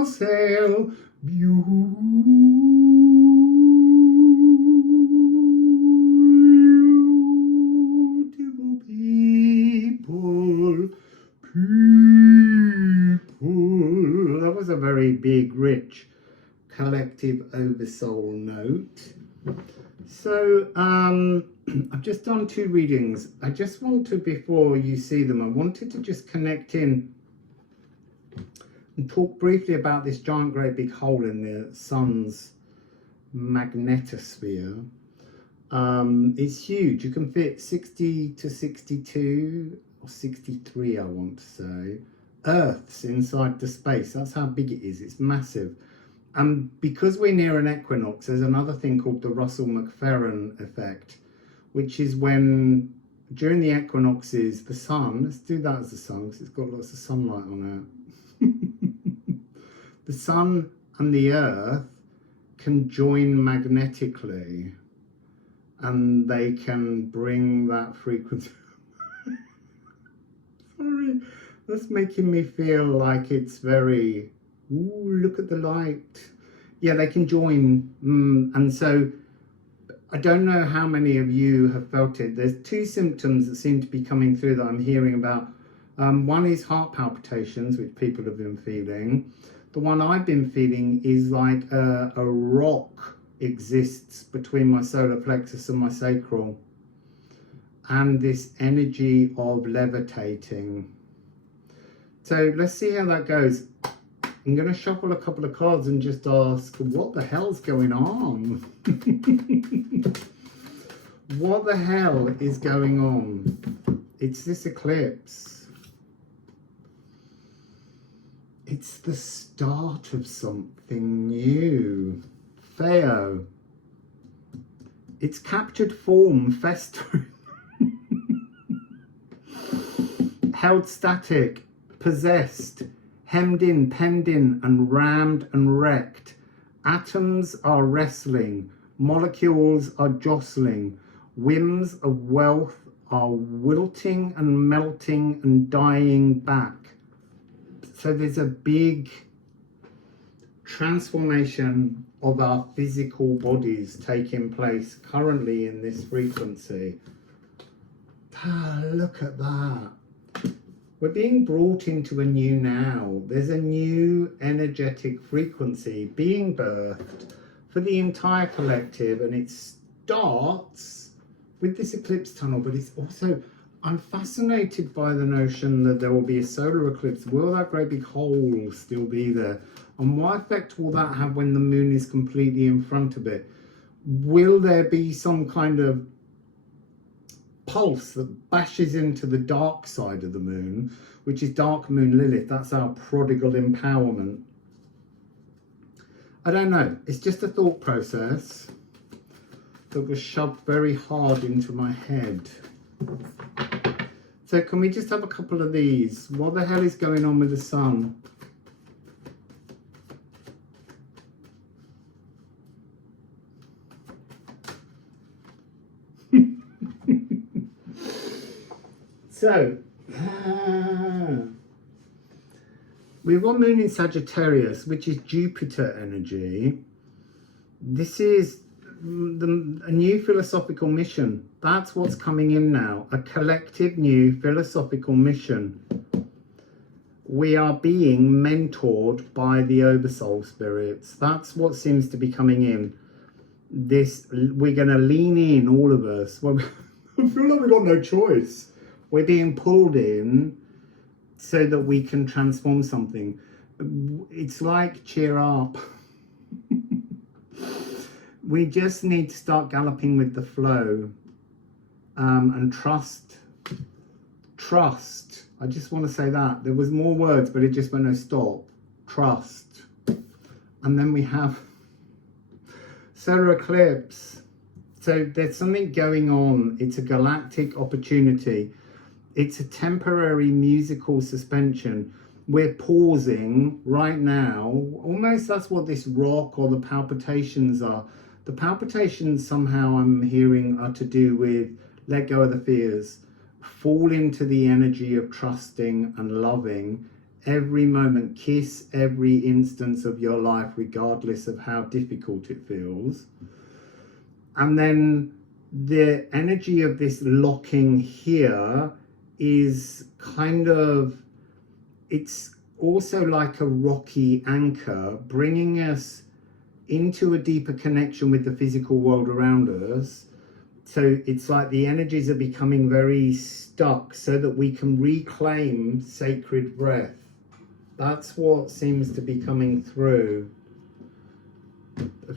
Wassail, beautiful people, people. That was a very big, rich, collective oversoul note. So I've just done 2 readings. I just want to, before you see them, I wanted to just connect in and talk briefly about this giant great big hole in the sun's magnetosphere. It's huge. You can fit 60 to 62 or 63, I want to say, Earths inside the space. That's how big it is. It's massive. And because we're near an equinox, there's another thing called the Russell-McLaren effect, which is when during the equinoxes, the sun, let's do that as the sun because it's got lots of sunlight on it. The sun and the earth can join magnetically and they can bring that frequency. Sorry, that's making me feel like it's very, ooh, look at the light. Yeah, they can join. And so I don't know how many of you have felt it. There's 2 symptoms that seem to be coming through that I'm hearing about. One is heart palpitations, which people have been feeling. The one I've been feeling is like a rock exists between my solar plexus and my sacral, and this energy of levitating. So let's see how that goes. I'm going to shuffle a couple of cards and just ask, what the hell's going on? What the hell is going on? It's this eclipse. It's the start of something new. Theo. It's captured form, festering. Held static, possessed, hemmed in, penned in, and rammed and wrecked. Atoms are wrestling, molecules are jostling, whims of wealth are wilting and melting and dying back. So there's a big transformation of our physical bodies taking place currently in this frequency. Ah, look at that. We're being brought into a new now. There's a new energetic frequency being birthed for the entire collective, and it starts with this eclipse tunnel, but it's also, I'm fascinated by the notion that there will be a solar eclipse. Will that great big hole still be there? And what effect will that have when the moon is completely in front of it? Will there be some kind of pulse that bashes into the dark side of the moon, which is dark moon Lilith? That's our prodigal empowerment. I don't know. It's just a thought process that was shoved very hard into my head. So can we just have a couple of these? What the hell is going on with the sun? So, we've got moon in Sagittarius, which is Jupiter energy. This is a new philosophical mission. That's what's coming in now, a collective new philosophical mission. We are being mentored by the Oversoul spirits. That's what seems to be coming in. This, we're going to lean in, all of us. Well, I feel like we've got no choice. We're being pulled in so that we can transform something. It's like cheer up. We just need to start galloping with the flow, and trust. Trust. I just want to say that. There was more words, but it just went no stop. Trust. And then we have solar eclipse. So there's something going on. It's a galactic opportunity. It's a temporary musical suspension. We're pausing right now. Almost that's what this rock or the palpitations are. The palpitations somehow I'm hearing are to do with let go of the fears, fall into the energy of trusting and loving, every moment, kiss every instance of your life, regardless of how difficult it feels. And then the energy of this locking here is kind of, it's also like a rocky anchor, bringing us into a deeper connection with the physical world around us. So it's like the energies are becoming very stuck so that we can reclaim sacred breath. That's what seems to be coming through.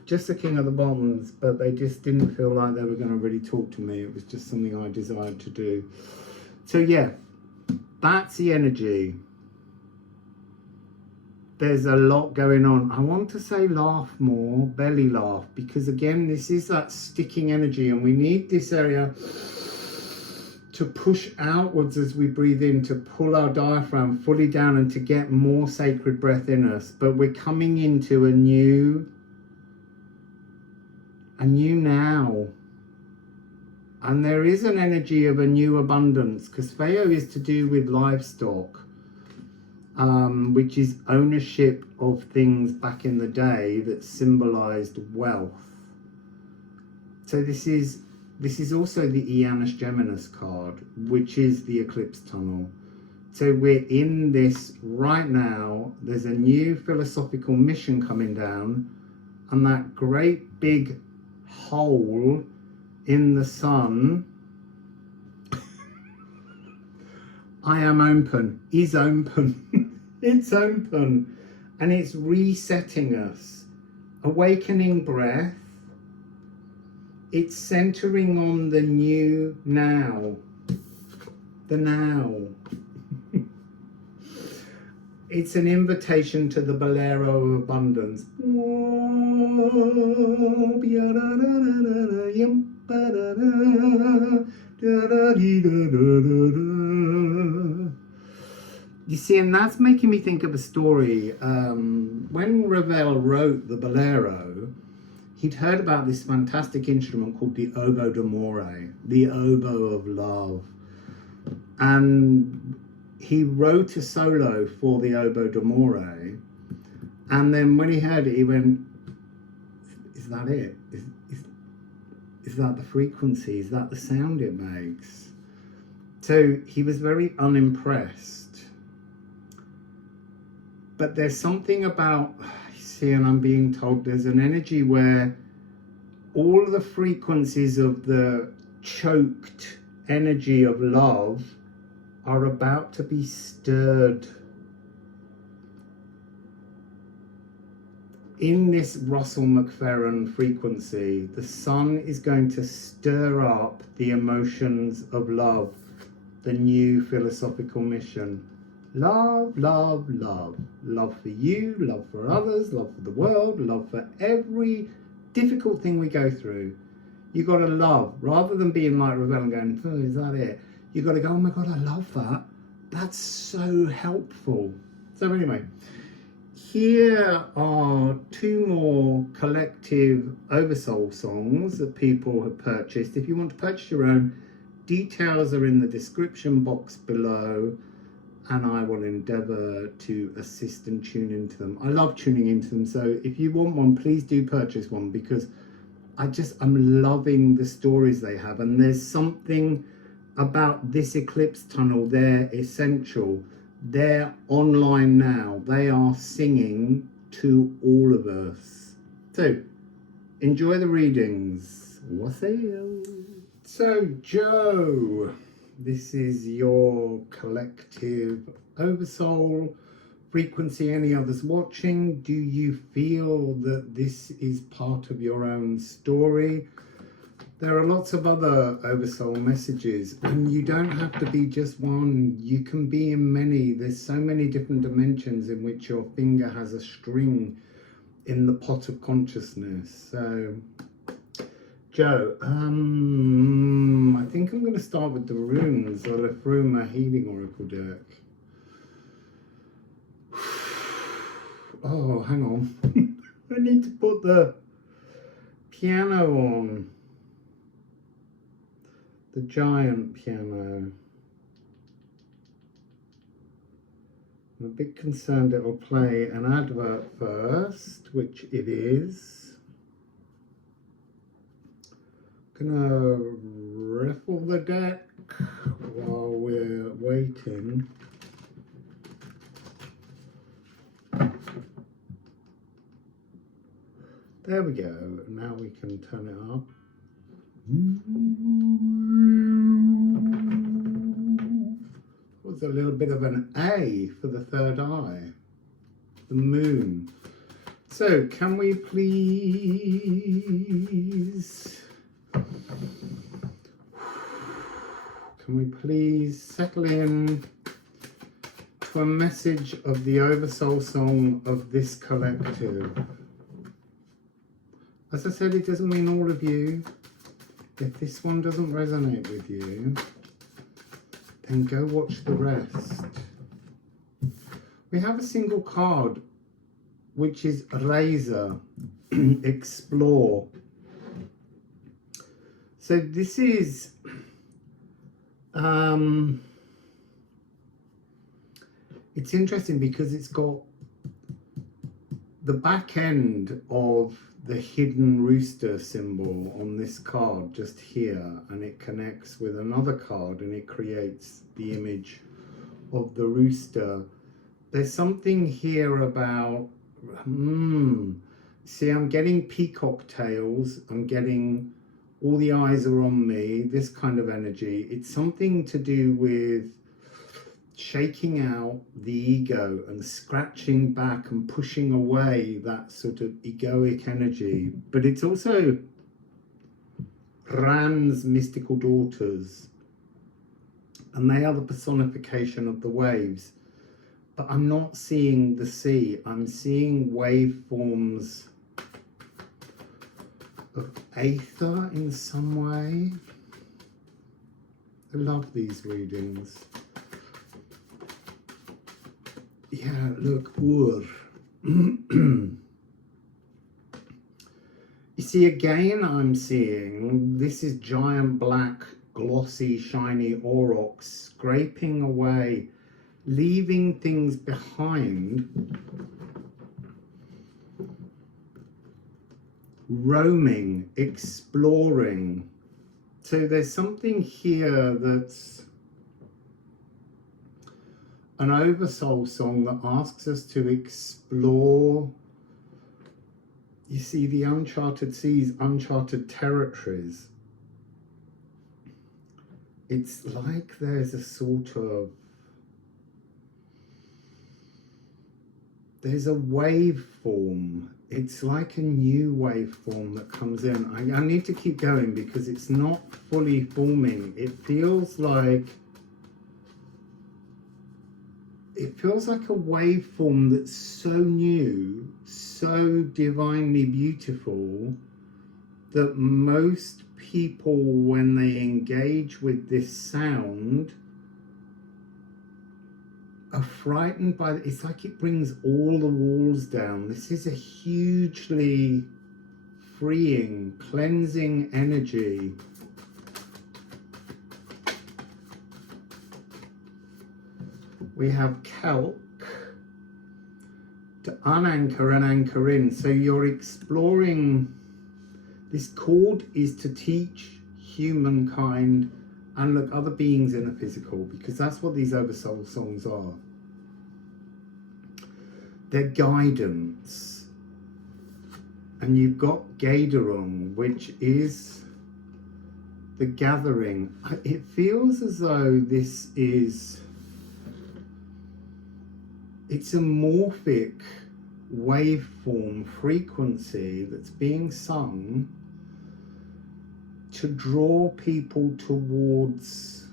Just looking at the bottoms, but they just didn't feel like they were going to really talk to me. It was just something I desired to do. So yeah, that's the energy. There's a lot going on. I want to say laugh more, belly laugh, because again, this is that sticking energy, and we need this area to push outwards as we breathe in, to pull our diaphragm fully down and to get more sacred breath in us. But we're coming into a new now. And there is an energy of a new abundance, because Feo is to do with livestock, which is ownership of things back in the day that symbolized wealth. So this is also the Janus Geminus card, which is the eclipse tunnel. So we're in this right now. There's a new philosophical mission coming down, and that great big hole in the sun, I am open, is open. It's open, and it's resetting us, awakening breath. It's centering on the new now, the now. It's an invitation to the bolero of abundance. You see, and that's making me think of a story. When Ravel wrote the bolero, he'd heard about this fantastic instrument called the oboe d'amore, the oboe of love. And he wrote a solo for the oboe d'amore. And then when he heard it, he went, is that it? Is that the frequency? Is that the sound it makes? So he was very unimpressed. But there's something about, see, and I'm being told there's an energy where all the frequencies of the choked energy of love are about to be stirred. In this Russell McFerrin frequency, the sun is going to stir up the emotions of love, the new philosophical mission. Love, love, love. Love for you, love for others, love for the world, love for every difficult thing we go through. You got to love, rather than being like Ravel and going, oh, is that it? You got to go, oh my God, I love that. That's so helpful. So anyway, here are two more collective Oversoul songs that people have purchased. If you want to purchase your own, details are in the description box below, and I will endeavour to assist and tune into them. I love tuning into them, so if you want one, please do purchase one, because I'm loving the stories they have. And there's something about this eclipse tunnel, they're essential. They're online now. They are singing to all of us. So, enjoy the readings. Wassail. So, Joe, this is your collective Oversoul frequency. Any others watching? Do you feel that this is part of your own story? There are lots of other Oversoul messages, and you don't have to be just one. You can be in many. There's so many different dimensions in which your finger has a string in the pot of consciousness. So, Joe, I think I'm going to start with the runes, the Liffruma Healing Oracle Deck. Oh, hang on. I need to put the piano on. The giant piano. I'm a bit concerned it will play an advert first, which it is. Gonna riffle the deck while we're waiting. There we go. Now we can turn it up. It was a little bit of an A for the third eye, the moon. So can we please settle in to a message of the Oversoul song of this collective? As I said, it doesn't mean all of you. If this one doesn't resonate with you, then go watch the rest. We have a single card, which is Razor, Explore. So this is it's interesting because it's got the back end of the hidden rooster symbol on this card just here, and it connects with another card and it creates the image of the rooster. There's something here about see, I'm getting peacock tails, I'm getting all the eyes are on me, this kind of energy. It's something to do with shaking out the ego and scratching back and pushing away that sort of egoic energy. But it's also Ran's mystical daughters, and they are the personification of the waves. But I'm not seeing the sea, I'm seeing waveforms of Ædan in some way. I love these readings. Yeah, look, Ur. You see, again, I'm seeing this is giant black, glossy, shiny aurochs scraping away, leaving things behind, roaming, exploring. So there's something here that's an Oversoul song that asks us to explore, you see, the uncharted seas, uncharted territories. It's like there's a sort of, there's a waveform. It's like a new waveform that comes in. I need to keep going because it's not fully forming. It feels like a waveform that's so new, so divinely beautiful, that most people, when they engage with this sound, are frightened by it. It's like it brings all the walls down. This is a hugely freeing, cleansing energy. We have Kelk, to unanchor and anchor in. So you're exploring, this chord is to teach humankind and look, other beings in the physical, because that's what these Oversoul songs are. They're guidance. And you've got Gaderung, which is the gathering. It feels as though this is, it's a morphic waveform frequency that's being sung to draw people towards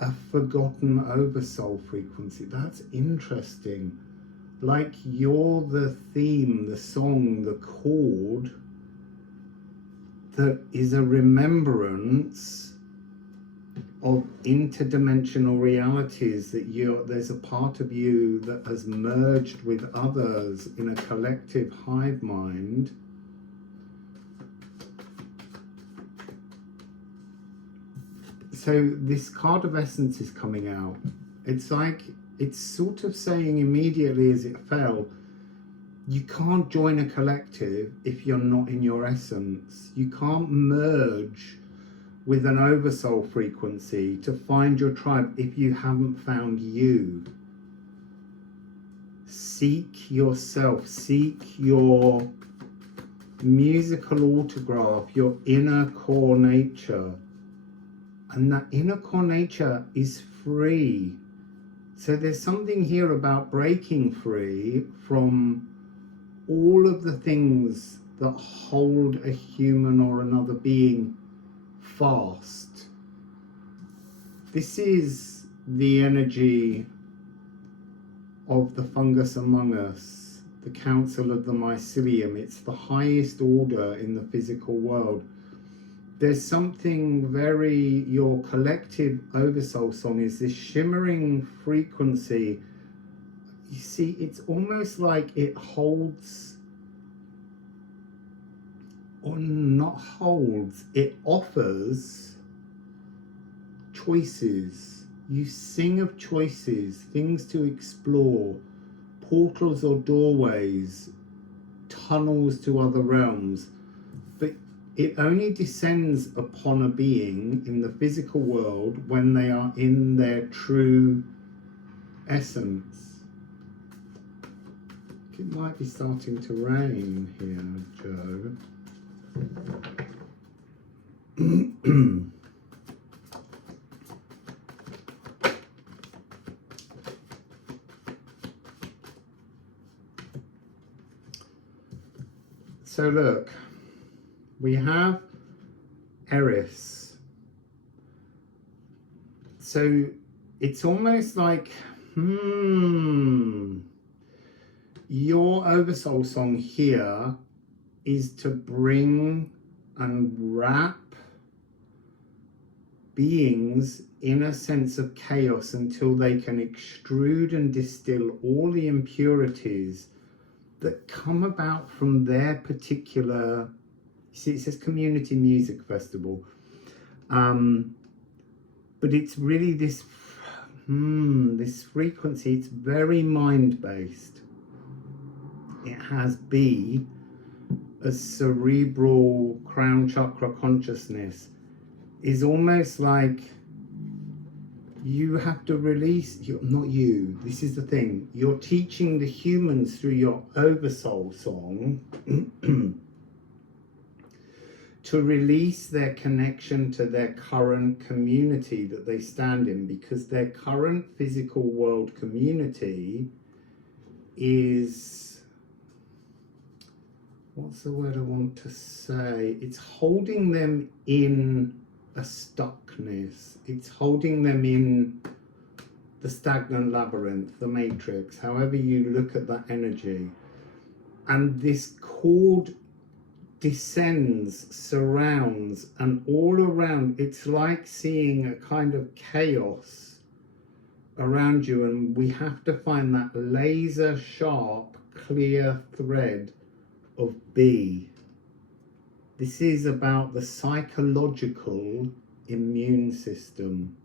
a forgotten Oversoul frequency. That's interesting. Like you're the theme, the song, the chord that is a remembrance of interdimensional realities, that there's a part of you that has merged with others in a collective hive mind. So this card of essence is coming out. It's like, it's sort of saying immediately as it fell, you can't join a collective if you're not in your essence. You can't merge with an oversoul frequency to find your tribe if you haven't found you. Seek yourself, seek your musical autograph, your inner core nature. And that inner core nature is free. So there's something here about breaking free from all of the things that hold a human or another being fast. This is the energy of the fungus among us, the council of the mycelium. It's the highest order in the physical world. There's something very, your collective oversoul song is this shimmering frequency. You see, it's almost like it holds, or not holds, it offers choices. You sing of choices, things to explore, portals or doorways, tunnels to other realms. But it only descends upon a being in the physical world when they are in their true essence. It might be starting to rain here, Joe. So look, we have Eris. So it's almost like, your oversoul song here is to bring and wrap beings in a sense of chaos until they can extrude and distill all the impurities that come about from their particular, you see, it says community music festival, but it's really this this frequency. It's very mind-based. It has B as cerebral crown chakra consciousness. Is almost like you have to release, not you, this is the thing, you're teaching the humans through your oversoul song to release their connection to their current community that they stand in, because their current physical world community is, what's the word I want to say? It's holding them in a stuckness. It's holding them in the stagnant labyrinth, the matrix, however you look at that energy. And this cord descends, surrounds, and all around, it's like seeing a kind of chaos around you, and we have to find that laser sharp, clear thread of B. This is about the psychological immune system.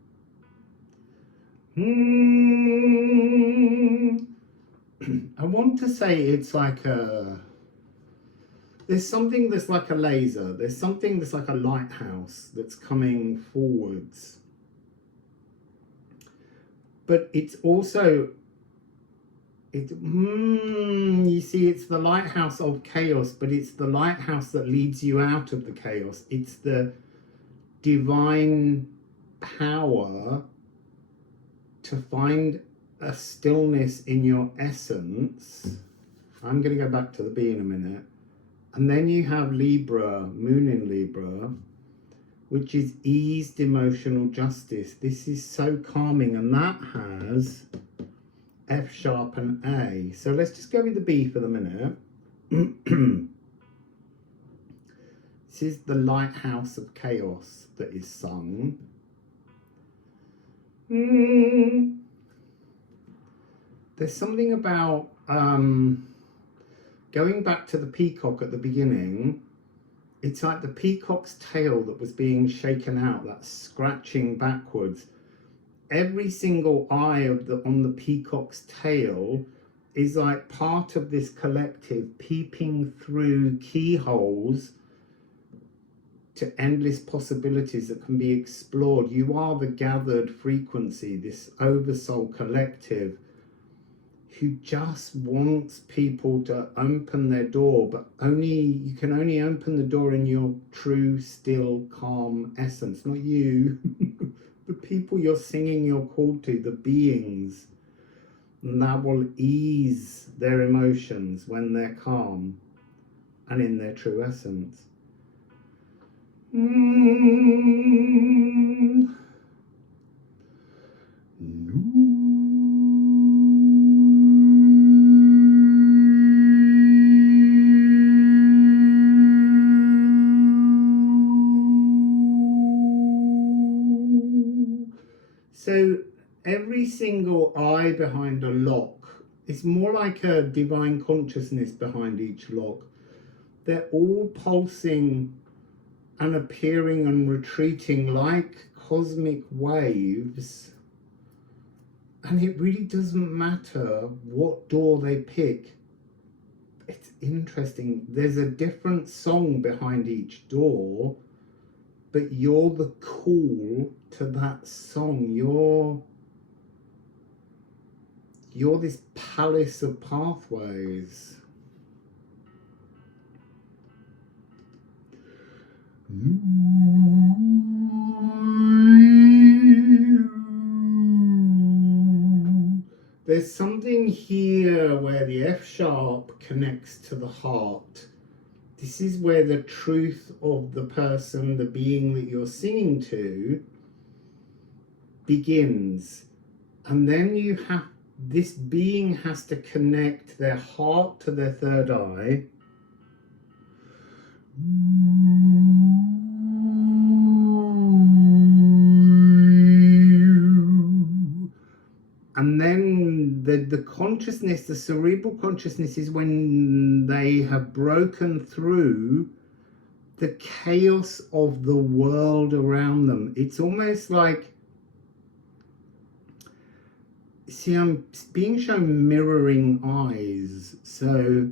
I want to say it's like a, there's something that's like a laser, there's something that's like a lighthouse that's coming forwards. But it's also, you see, it's the lighthouse of chaos, but it's the lighthouse that leads you out of the chaos. It's the divine power to find a stillness in your essence. I'm going to go back to the bee in a minute. And then you have Libra, Moon in Libra, which is eased emotional justice. This is so calming, and that has F sharp and A. So let's just go with the B for the minute. This is the lighthouse of chaos that is sung. There's something about going back to the peacock at the beginning. It's like the peacock's tail that was being shaken out, that scratching backwards. every single eye on the peacock's tail is like part of this collective peeping through keyholes to endless possibilities that can be explored. You are the gathered frequency, this Oversoul collective who just wants people to open their door, but you can only open the door in your true, still, calm essence. Not you, the people you're singing your call to, the beings. And that will ease their emotions when they're calm and in their true essence. So every single eye behind a lock is more like a divine consciousness behind each lock. They're all pulsing and appearing and retreating like cosmic waves. And it really doesn't matter what door they pick. It's interesting. There's a different song behind each door, but you're the call to that song. You're this palace of pathways. There's something here where the F sharp connects to the heart. This is where the truth of the person, the being that you're singing to, begins. And then this being has to connect their heart to their third eye. And then the consciousness, the cerebral consciousness, is when they have broken through the chaos of the world around them. It's almost like, see, I'm being shown mirroring eyes. So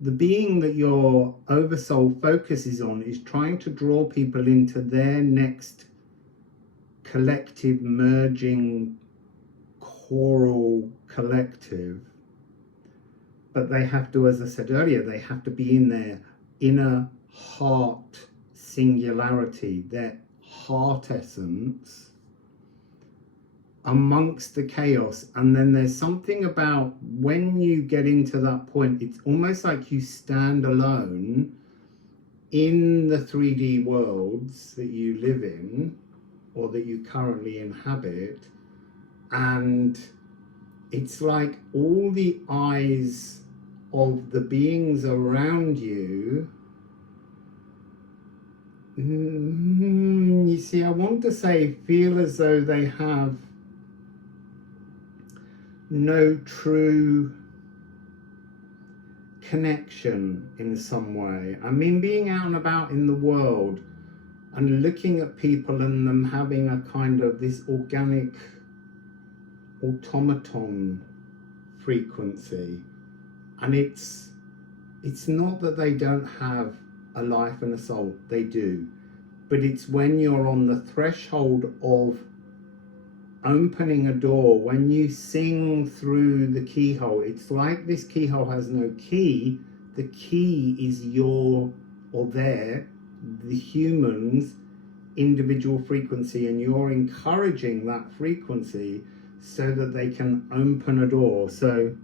the being that your Oversoul focuses on is trying to draw people into their next collective merging choral collective. But they have to, as I said earlier, they have to be in their inner heart singularity, their heart essence, amongst the chaos. And then there's something about when you get into that point, it's almost like you stand alone in the 3D worlds that you live in or that you currently inhabit, and it's like all the eyes of the beings around you. You see, I want to say feel as though they have no true connection in some way. I mean, being out and about in the world and looking at people and them having a kind of this organic automaton frequency, and it's not that they don't have a life and a soul, they do, but it's when you're on the threshold of opening a door, when you sing through the keyhole, it's like this keyhole has no key. The key is your or their, the human's individual frequency, and you're encouraging that frequency so that they can open a door. So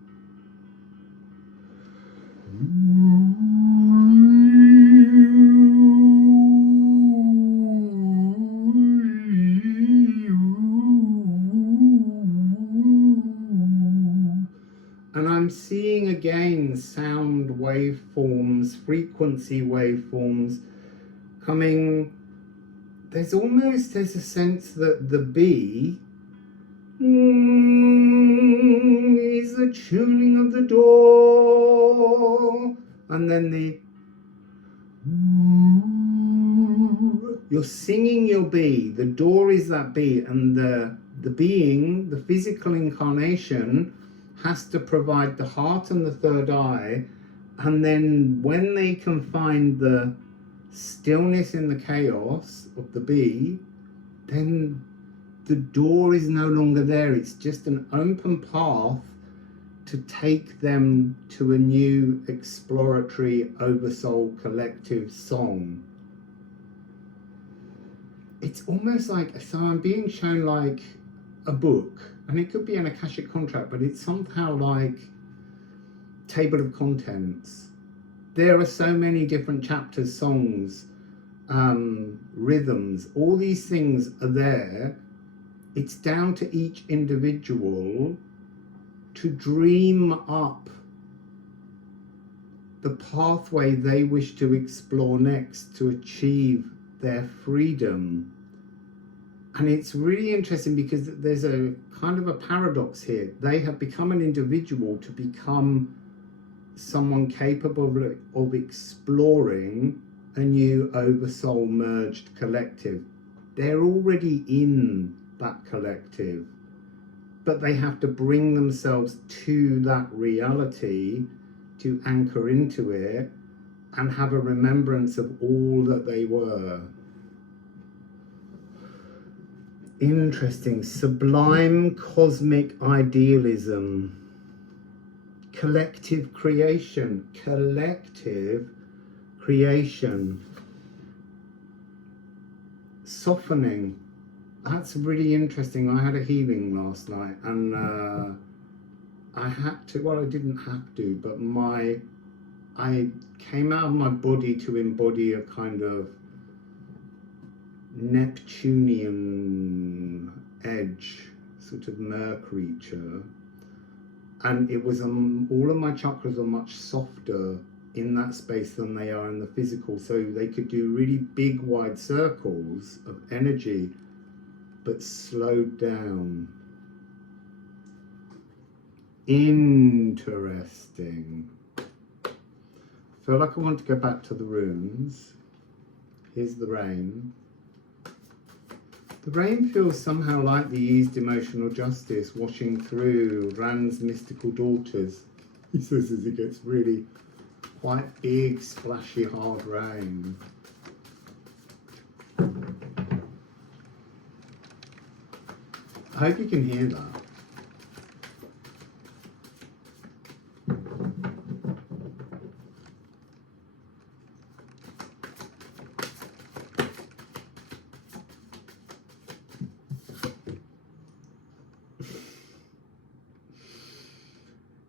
and I'm seeing again sound waveforms, frequency waveforms coming. There's a sense that the bee is the tuning of the door, and then the You're singing your bee. The door is that bee, and the being, the physical incarnation, has to provide the heart and the third eye. And then when they can find the stillness in the chaos of the bee, then the door is no longer there. It's just an open path to take them to a new exploratory Oversoul collective song. It's almost like, so I'm being shown like a book, and it could be an Akashic contract, but it's somehow like table of contents. There are so many different chapters, songs, rhythms, all these things are there. It's down to each individual to dream up the pathway they wish to explore next to achieve their freedom. And it's really interesting because there's a kind of a paradox here. They have become an individual to become someone capable of exploring a new Oversoul merged collective. They're already in that collective, but they have to bring themselves to that reality to anchor into it and have a remembrance of all that they were. Interesting. Sublime cosmic idealism. Collective creation. Collective creation. Softening. That's really interesting. I had a healing last night, and I had to, well, I didn't have to, but I came out of my body to embody a kind of Neptunian edge, sort of mer creature, and it was all of my chakras are much softer in that space than they are in the physical, so they could do really big wide circles of energy but slowed down. Interesting. I feel like I want to go back to the runes. Here's the rain. The rain feels somehow like the eased emotional justice washing through Rand's mystical daughters. He says as it gets really quite big, splashy, hard rain. I hope you can hear that.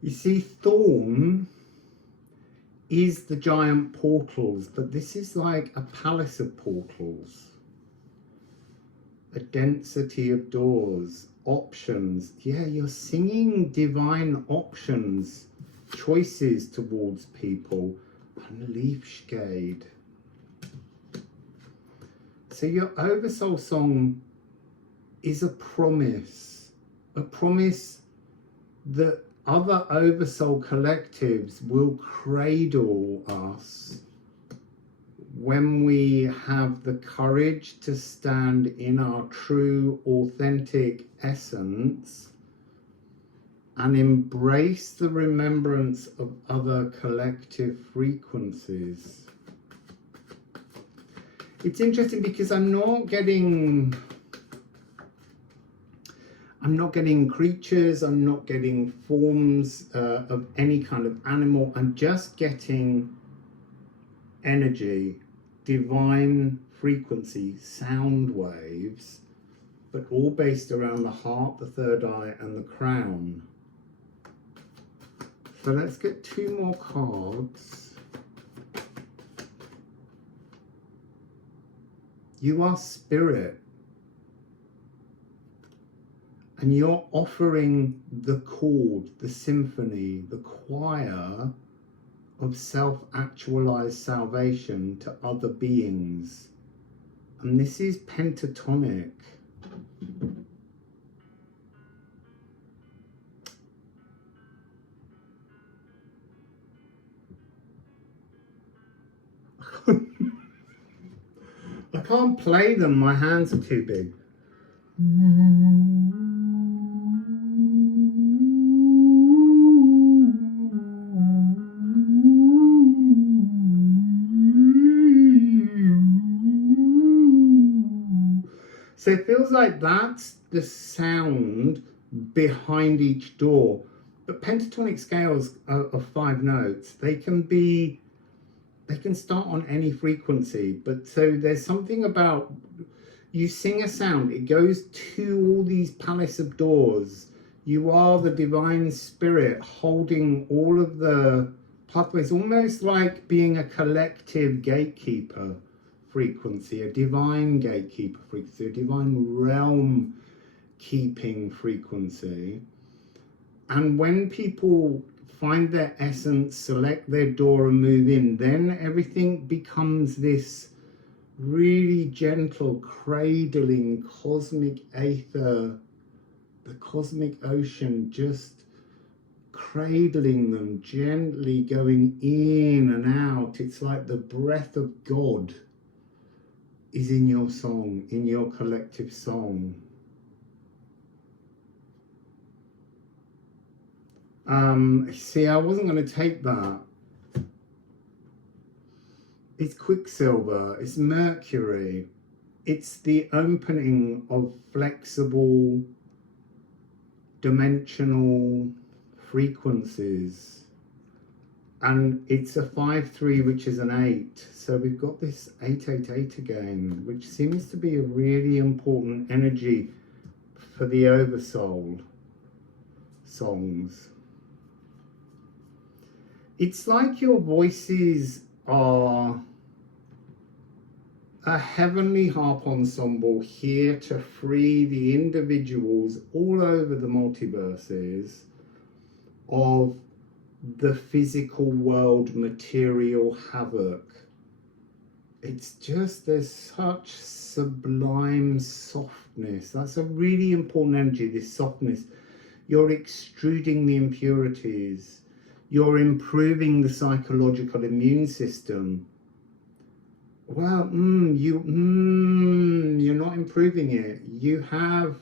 You see, Thorn is the giant portals, but this is like a palace of portals. A density of doors, options. Yeah, you're singing divine options, choices towards people, and Leafshade. So your Oversoul song is a promise that other Oversoul collectives will cradle us when we have the courage to stand in our true, authentic essence and embrace the remembrance of other collective frequencies. It's interesting because I'm not getting creatures, I'm not getting forms of any kind of animal. I'm just getting energy, divine frequency, sound waves, but all based around the heart, the third eye, and the crown. So let's get 2 more cards. You are spirit, and you're offering the chord, the symphony, the choir of self-actualized salvation to other beings. And this is pentatonic. I can't play them, my hands are too big. So it feels like that's the sound behind each door. But pentatonic scales of 5 notes, they can start on any frequency. But so there's something about, you sing a sound, it goes to all these palace of doors. You are the divine spirit holding all of the pathways, almost like being a collective gatekeeper frequency, a divine gatekeeper frequency, a divine realm keeping frequency. And when people find their essence, select their door and move in, then everything becomes this really gentle, cradling cosmic aether, the cosmic ocean, just cradling them, gently going in and out. It's like the breath of God is in your song, in your collective song. See, I wasn't going to take that. It's Quicksilver, it's Mercury, it's the opening of flexible, dimensional frequencies. And it's a 5-3, which is an 8. So we've got this 888 again, which seems to be a really important energy for the Oversoul songs. It's like your voices are a heavenly harp ensemble here to free the individuals all over the multiverses of the physical world material havoc. It's just, there's such sublime softness. That's a really important energy, this softness. You're extruding the impurities. You're improving the psychological immune system. Well, you're not improving it. You have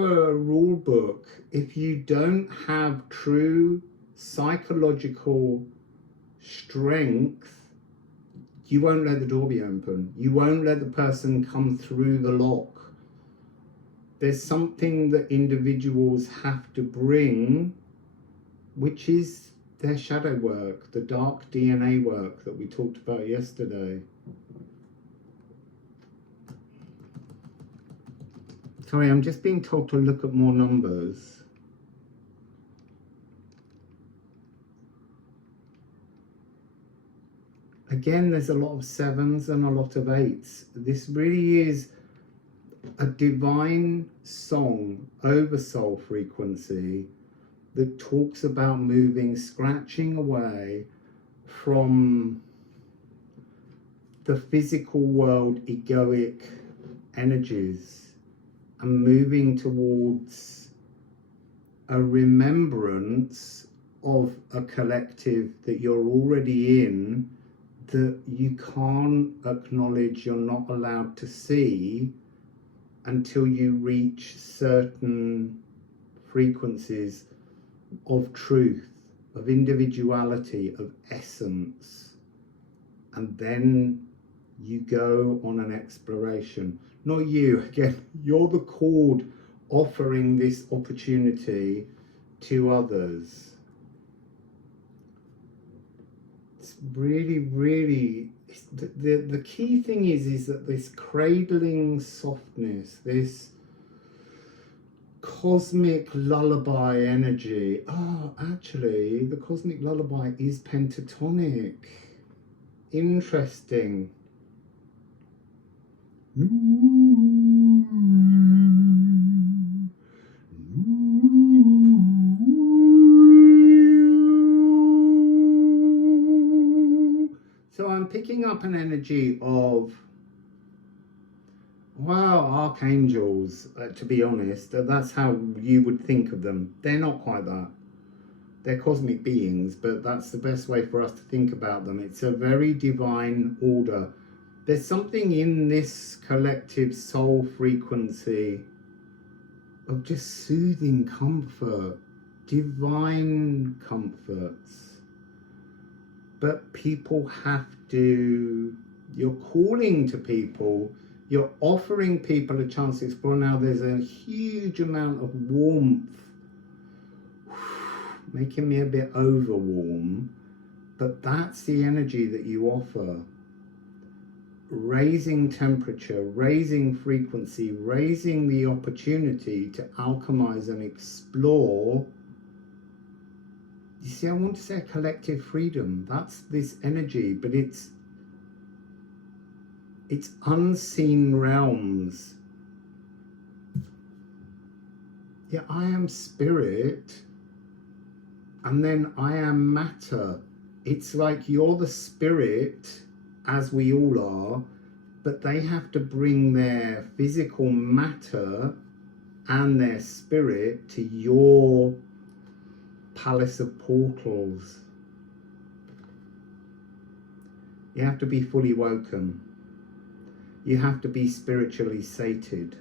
a rule book. If you don't have true psychological strength, you won't let the door be open. You won't let the person come through the lock. There's something that individuals have to bring, which is their shadow work, the dark DNA work that we talked about yesterday. Sorry, I'm just being told to look at more numbers. Again, there's a lot of 7s and a lot of 8s. This really is a divine song, oversoul frequency, that talks about moving, scratching away from the physical world egoic energies and moving towards a remembrance of a collective that you're already in, that you can't acknowledge, you're not allowed to see until you reach certain frequencies of truth, of individuality, of essence. And then you go on an exploration. Not you, again, you're the cord offering this opportunity to others. It's really, really, the key thing is that this cradling softness, this cosmic lullaby energy. Oh, actually, the cosmic lullaby is pentatonic. Interesting. So I'm picking up an energy of, wow, archangels, to be honest. That's how you would think of them. They're not quite that. They're cosmic beings, but that's the best way for us to think about them. It's a very divine order. There's something in this collective soul frequency of just soothing comfort, divine comforts. But people have to, you're calling to people, you're offering people a chance to explore. Now there's a huge amount of warmth, making me a bit over warm, but that's the energy that you offer. Raising temperature, raising frequency, raising the opportunity to alchemize and explore. You see, I want to say collective freedom. That's this energy, but it's unseen realms. Yeah, I am spirit, and then I am matter. It's like you're the spirit, as we all are, but they have to bring their physical matter and their spirit to your palace of portals. You have to be fully woken. You have to be spiritually sated.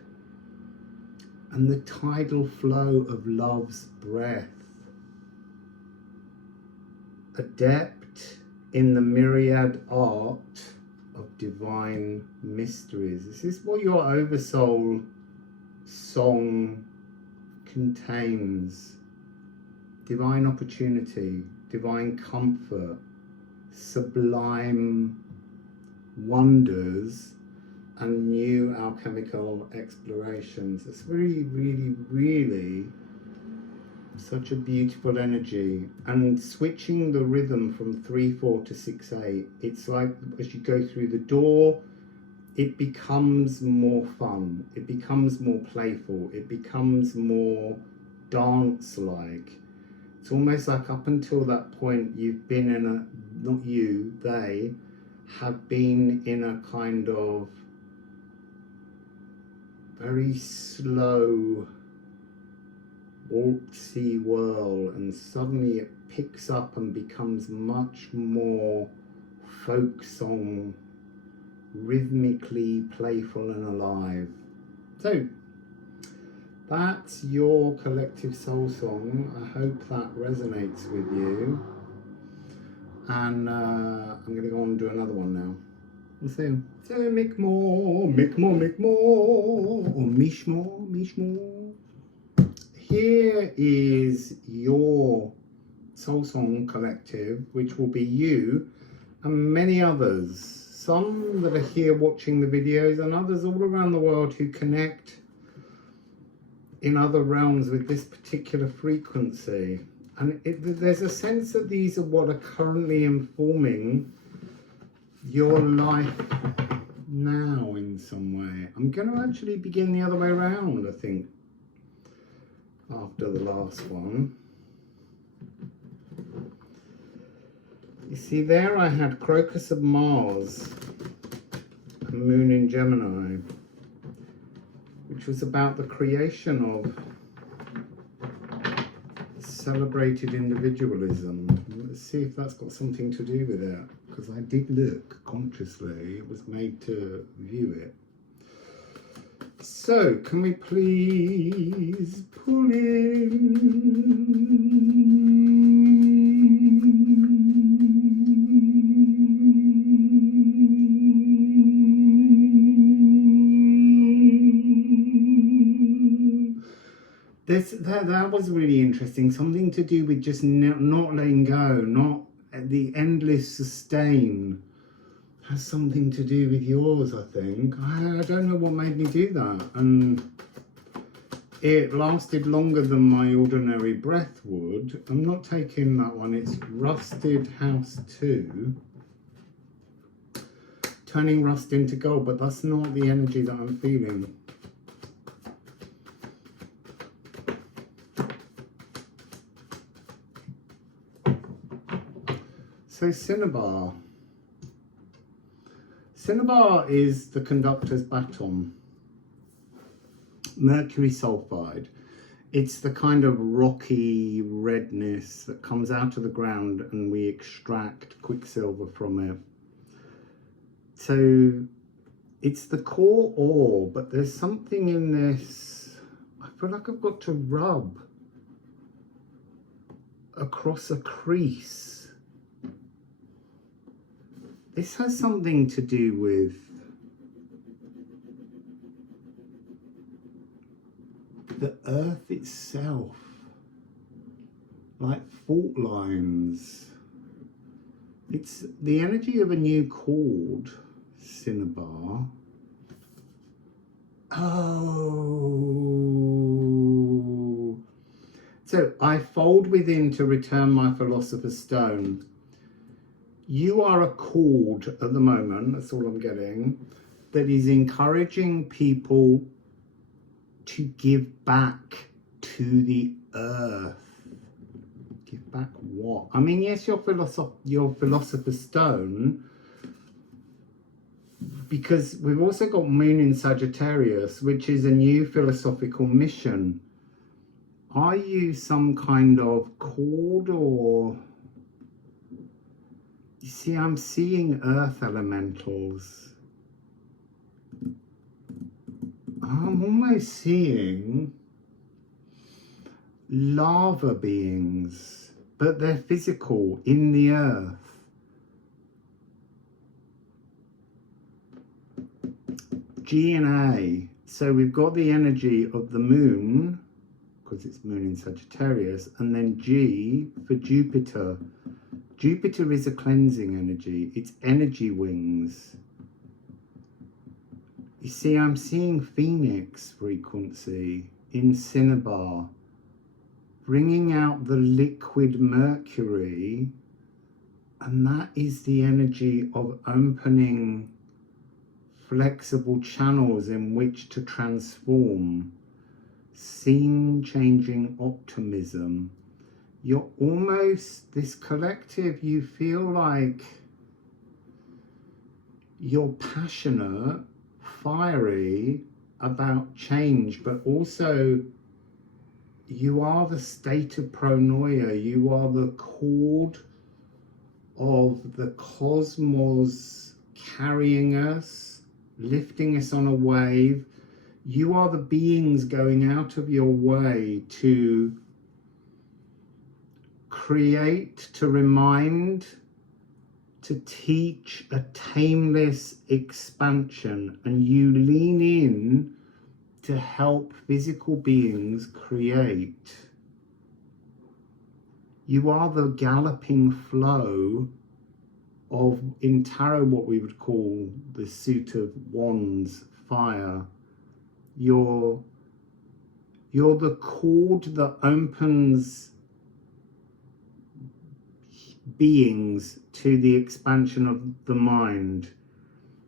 And the tidal flow of love's breath. Adept in the myriad art of divine mysteries. This is what your Oversoul song contains. Divine opportunity, divine comfort, sublime wonders, and new alchemical explorations. It's really, really, really such a beautiful energy. And switching the rhythm from 3/4 to 6/8, it's like as you go through the door, it becomes more fun, it becomes more playful, it becomes more dance-like. It's almost like up until that point you've been in a, not you, they have been in a kind of very slow waltzy whirl, and suddenly it picks up and becomes much more folk song, rhythmically playful and alive. So that's your collective soul song. I hope that resonates with you. And I'm going to go on and do another one now. So make more, make more, make more, or mish more, mish more. Here is your soul song collective, which will be you and many others. Some that are here watching the videos, and others all around the world who connect in other realms with this particular frequency. And there's a sense that these are what are currently informing your life now in some way. I'm going to actually begin the other way around, I think, after the last one. You see, there I had Crocus of Mars and Moon in Gemini, which was about the creation of celebrated individualism. Let's see if that's got something to do with it, because I did look consciously. It was made to view it. So, can we please pull in? That was really interesting. Something to do with just not letting go, not the endless sustain. Has something to do with yours, I think. I don't know what made me do that. And it lasted longer than my ordinary breath would. I'm not taking that one. It's Rusted House 2. Turning rust into gold, but that's not the energy that I'm feeling. So Cinnabar. Cinnabar is the conductor's baton. Mercury sulfide. It's the kind of rocky redness that comes out of the ground and we extract quicksilver from it. So it's the core ore, but there's something in this. I feel like I've got to rub across a crease. This has something to do with the earth itself, like fault lines. It's the energy of a new chord, cinnabar. Oh. So I fold within to return my Philosopher's Stone. You are a chord at the moment, that's all I'm getting, that is encouraging people to give back to the earth. Give back what? I mean, yes, your Philosopher's Stone, because we've also got Moon in Sagittarius, which is a new philosophical mission. Are you some kind of cord, or... You see, I'm seeing earth elementals. I'm almost seeing lava beings, but they're physical in the earth. G and A. So we've got the energy of the moon, because it's Moon in Sagittarius, and then G for Jupiter. Jupiter is a cleansing energy. It's energy wings. You see, I'm seeing Phoenix frequency in cinnabar, bringing out the liquid Mercury, and that is the energy of opening flexible channels in which to transform, scene-changing optimism. You're almost, this collective, you feel like you're passionate, fiery about change, but also you are the state of pronoia. You are the chord of the cosmos carrying us, lifting us on a wave. You are the beings going out of your way to create, to remind, to teach a tameless expansion, and you lean in to help physical beings create. You are the galloping flow of, in tarot, what we would call the suit of wands, fire. You're the cord that opens beings to the expansion of the mind.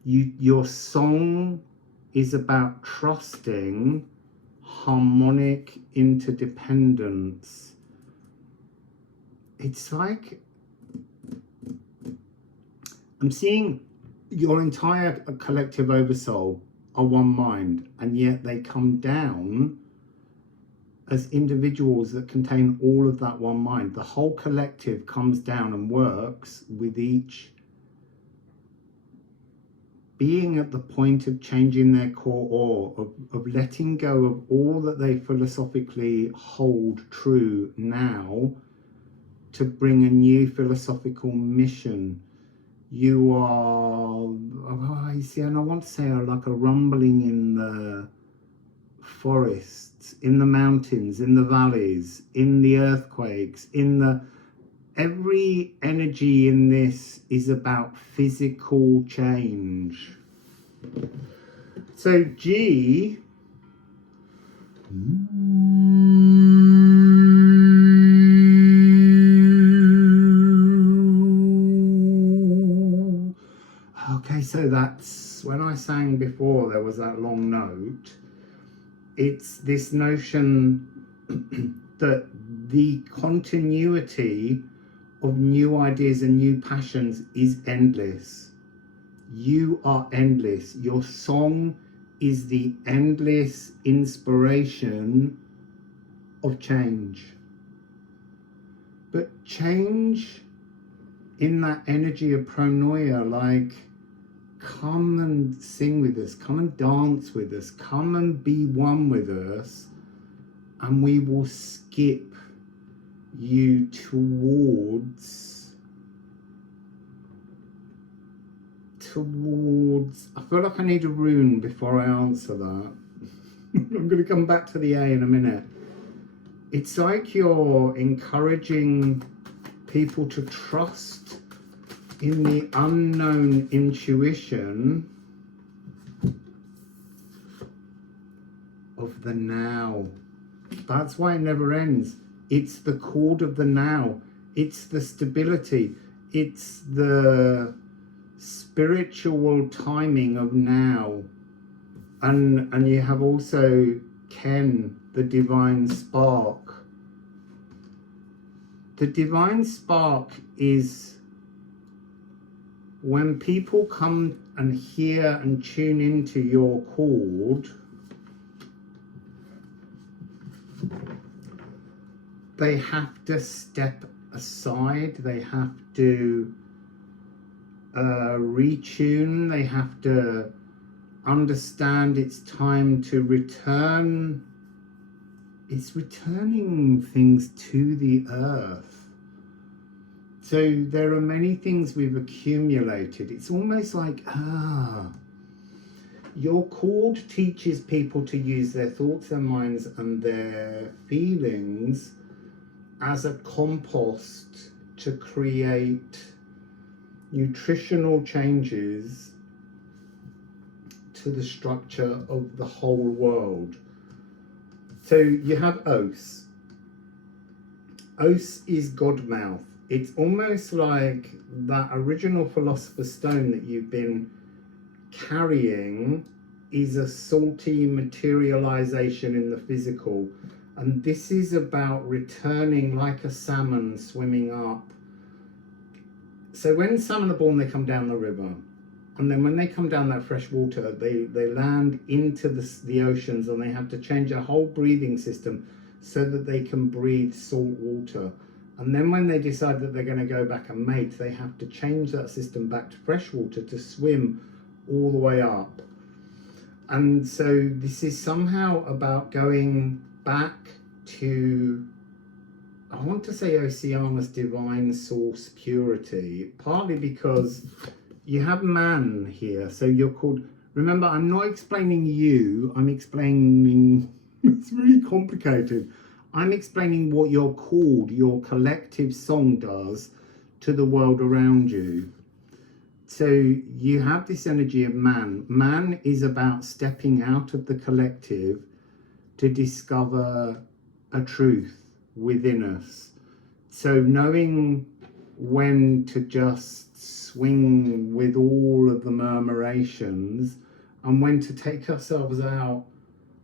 Your song is about trusting harmonic interdependence. It's like I'm seeing your entire collective oversoul are one mind, and yet they come down as individuals that contain all of that one mind. The whole collective comes down and works with each being at the point of changing their core ore, of letting go of all that they philosophically hold true now, to bring a new philosophical mission. You are, you see, and I want to say like a rumbling in the forests, in the mountains, in the valleys, in the earthquakes, in the... Every energy in this is about physical change. So G... Okay, so that's when I sang before, there was that long note. It's this notion that the continuity of new ideas and new passions is endless. You are endless. Your song is the endless inspiration of change. But change in that energy of pronoia, like come and sing with us, come and dance with us, come and be one with us, and we will skip you towards, I feel like I need a rune before I answer that. I'm going to come back to the A in a minute. It's like you're encouraging people to trust in the unknown intuition of the now. That's why it never ends. It's the chord of the now. It's the stability. It's the spiritual timing of now. And you have also Ken, the divine spark. The divine spark is when people come and hear and tune into your chord, they have to step aside, they have to retune, they have to understand it's time to return. It's returning things to the earth. So there are many things we've accumulated. It's almost like, your chord teaches people to use their thoughts, their minds, and their feelings as a compost to create nutritional changes to the structure of the whole world. So you have Os. Os is God mouth. It's almost like that original Philosopher's Stone that you've been carrying is a salty materialization in the physical. And this is about returning like a salmon swimming up. So when salmon are born, they come down the river. And then when they come down that fresh water, they land into the oceans, and they have to change their whole breathing system so that they can breathe salt water. And then when they decide that they're going to go back and mate, they have to change that system back to fresh water to swim all the way up. And so this is somehow about going back to, I want to say, Oceana's divine source purity, partly because you have man here, so you're called, remember, I'm not explaining you, I'm explaining, it's really complicated. I'm explaining what you're called, your collective song does to the world around you. So you have this energy of man. Man is about stepping out of the collective to discover a truth within us. So knowing when to just swing with all of the murmurations, and when to take ourselves out,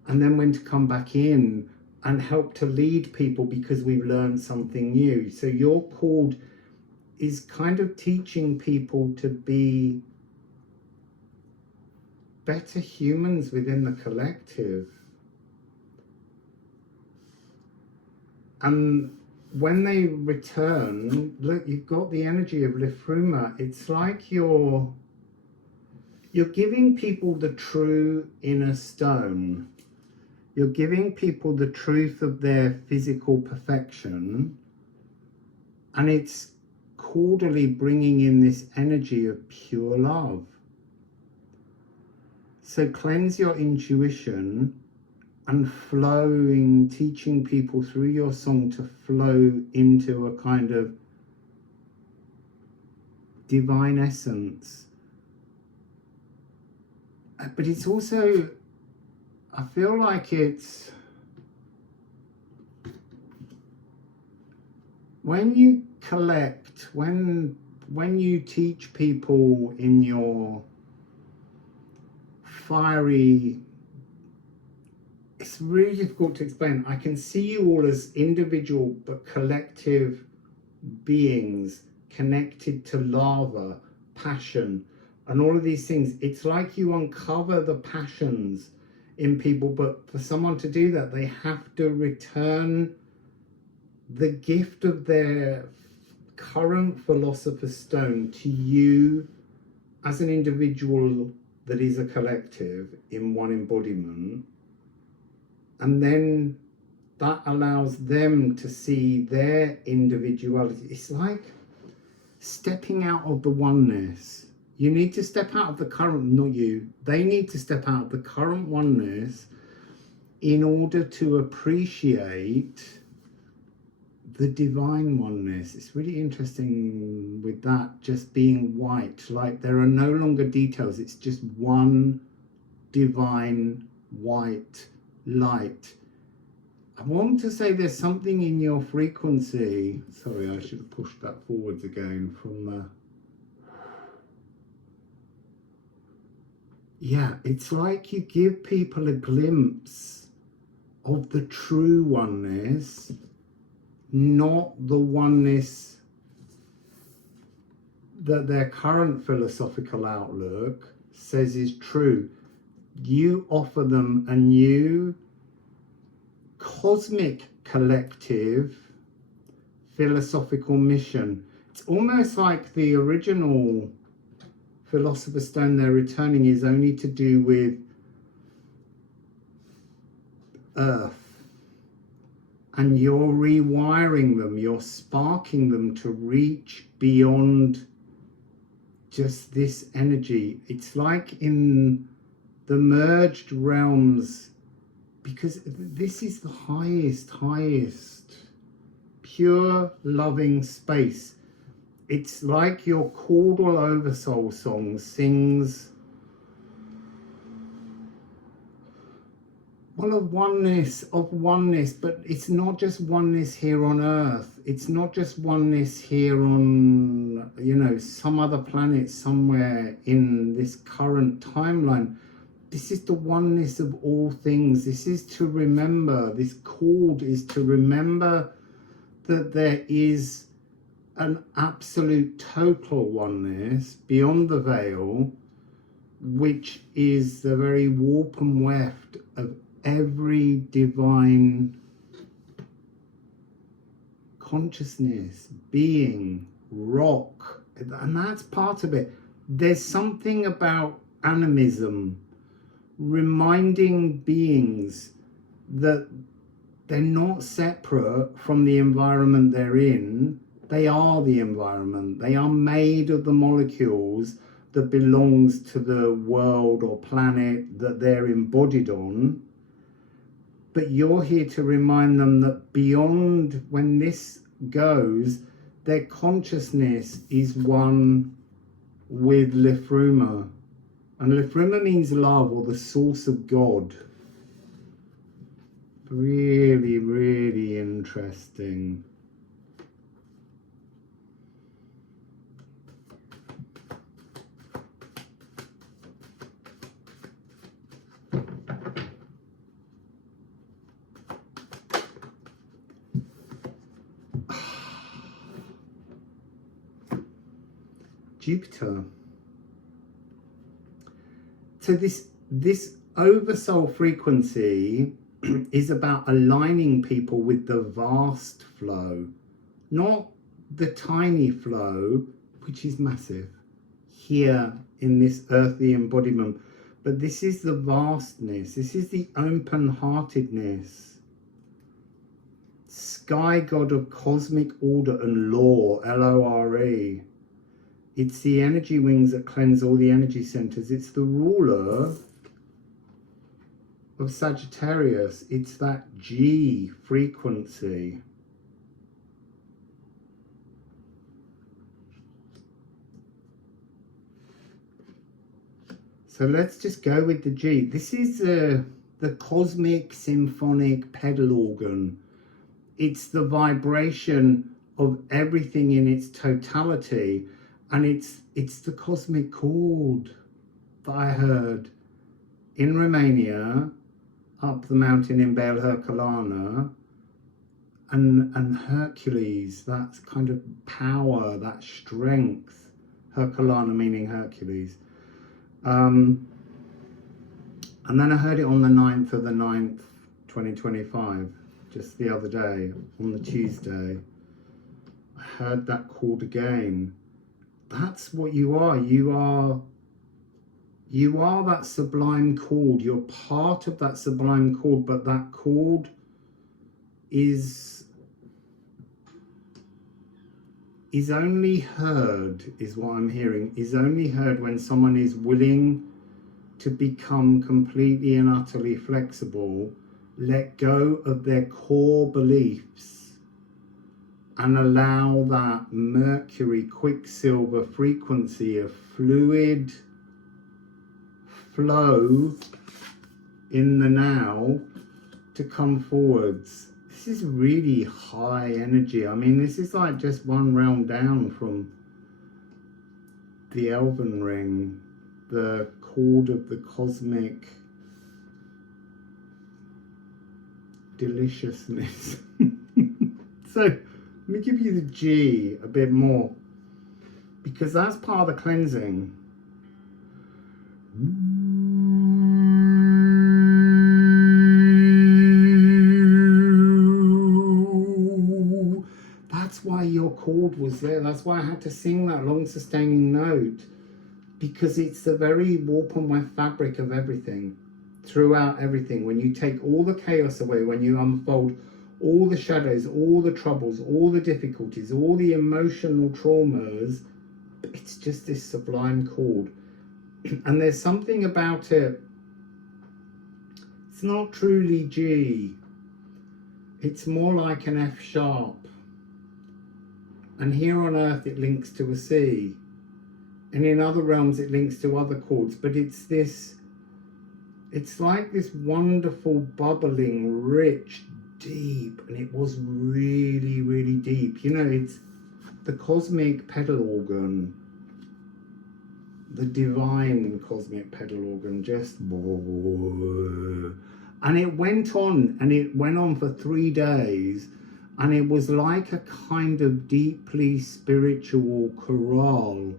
and then when to come back in and help to lead people because we've learned something new. So your chord is kind of teaching people to be better humans within the collective. And when they return, look, you've got the energy of Liffruma. It's like you're giving people the true inner stone. You're giving people the truth of their physical perfection, and it's caudally bringing in this energy of pure love. So cleanse your intuition and flowing, teaching people through your song to flow into a kind of divine essence. But it's also, I feel like it's, when you collect, when you teach people in your fiery, it's really difficult to explain. I can see you all as individual but collective beings connected to lava, passion, and all of these things. It's like you uncover the passions in people, but for someone to do that, they have to return the gift of their current Philosopher's Stone to you as an individual that is a collective in one embodiment, and then that allows them to see their individuality. It's like stepping out of the oneness. You need to step out of the current, not you, they need to step out of the current oneness in order to appreciate the divine oneness. It's really interesting with that just being white, like there are no longer details, it's just one divine white light. I want to say there's something in your frequency. Sorry, I should have pushed that forwards again from the... Yeah, it's like you give people a glimpse of the true oneness, not the oneness that their current philosophical outlook says is true. You offer them a new cosmic collective philosophical mission. It's almost like the original Philosopher's Stone they're returning is only to do with Earth, and you're rewiring them, you're sparking them to reach beyond just this energy. It's like in the merged realms, because this is the highest pure loving space. It's like your caudal Oversoul Song sings, well, of oneness, but it's not just oneness here on Earth. It's not just oneness here on, you know, some other planet somewhere in this current timeline. This is the oneness of all things. This is to remember, this call is to remember that there is an absolute total oneness beyond the veil, which is the very warp and weft of every divine consciousness, being, rock, and that's part of it. There's something about animism reminding beings that they're not separate from the environment they're in. They are the environment. They are made of the molecules that belongs to the world or planet that they're embodied on. But you're here to remind them that beyond when this goes, their consciousness is one with Liffruma. And Liffruma means love, or the source of God. Really, really interesting. Jupiter. So this oversoul frequency is about aligning people with the vast flow, not the tiny flow, which is massive here in this earthly embodiment, but this is the vastness, this is the open-heartedness. Sky god of cosmic order and law, L-O-R-E. It's the energy wings that cleanse all the energy centers. It's the ruler of Sagittarius. It's that G frequency. So let's just go with the G. This is the cosmic symphonic pedal organ. It's the vibration of everything in its totality. And it's the cosmic chord that I heard in Romania, up the mountain in Baal Herculana, and Hercules, that kind of power, that strength. Herculana meaning Hercules. And then I heard it on the 9th of the 9th, 2025, just the other day, on the Tuesday. I heard that chord again. That's what you are. You are You are that sublime chord. You're part of that sublime chord, but that chord is only heard, is what I'm hearing, is only heard when someone is willing to become completely and utterly flexible, let go of their core beliefs, and allow that mercury quicksilver frequency of fluid flow in the now to come forwards. This is really high energy. I mean, this is like just one realm down from the Elven Ring, the chord of the cosmic deliciousness. So let me give you the G a bit more, because that's part of the cleansing. That's why your chord was there. That's why I had to sing that long sustaining note, because it's the very warp and weft fabric of everything, throughout everything. When you take all the chaos away, when you unfold all the shadows, all the troubles, all the difficulties, all the emotional traumas, it's just this sublime chord. And there's something about it, it's not truly G, it's more like an F sharp. And here on earth it links to a C, and in other realms it links to other chords, but it's this, it's like this wonderful bubbling, rich, deep, and it was really, really deep. You know, it's the cosmic pedal organ, the divine cosmic pedal organ, just, and it went on for 3 days, and it was like a kind of deeply spiritual chorale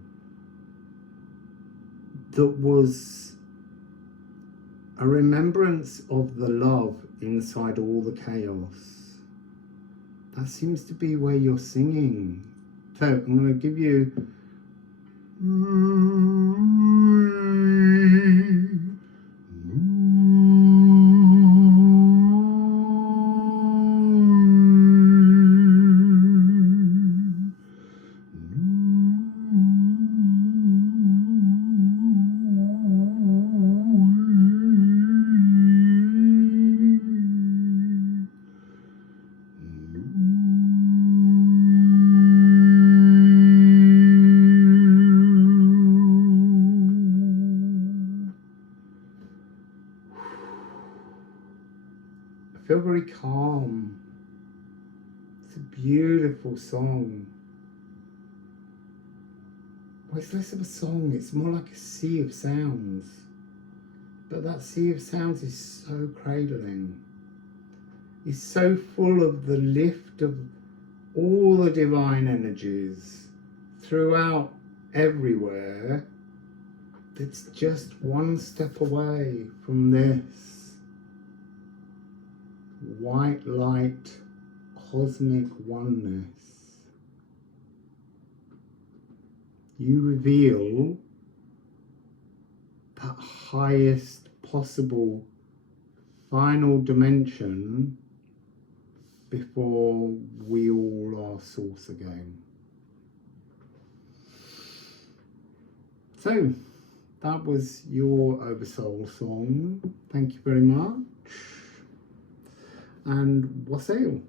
that was a remembrance of the love inside all the chaos. That seems to be where you're singing. So I'm going to give you feel very calm. It's a beautiful song. Well, it's less of a song, it's more like a sea of sounds. But that sea of sounds is so cradling. It's so full of the lift of all the divine energies throughout everywhere. It's just one step away from this white light, cosmic oneness. You reveal that highest possible final dimension before we all are source again. So that was your Oversoul song. Thank you very much. And Wassail.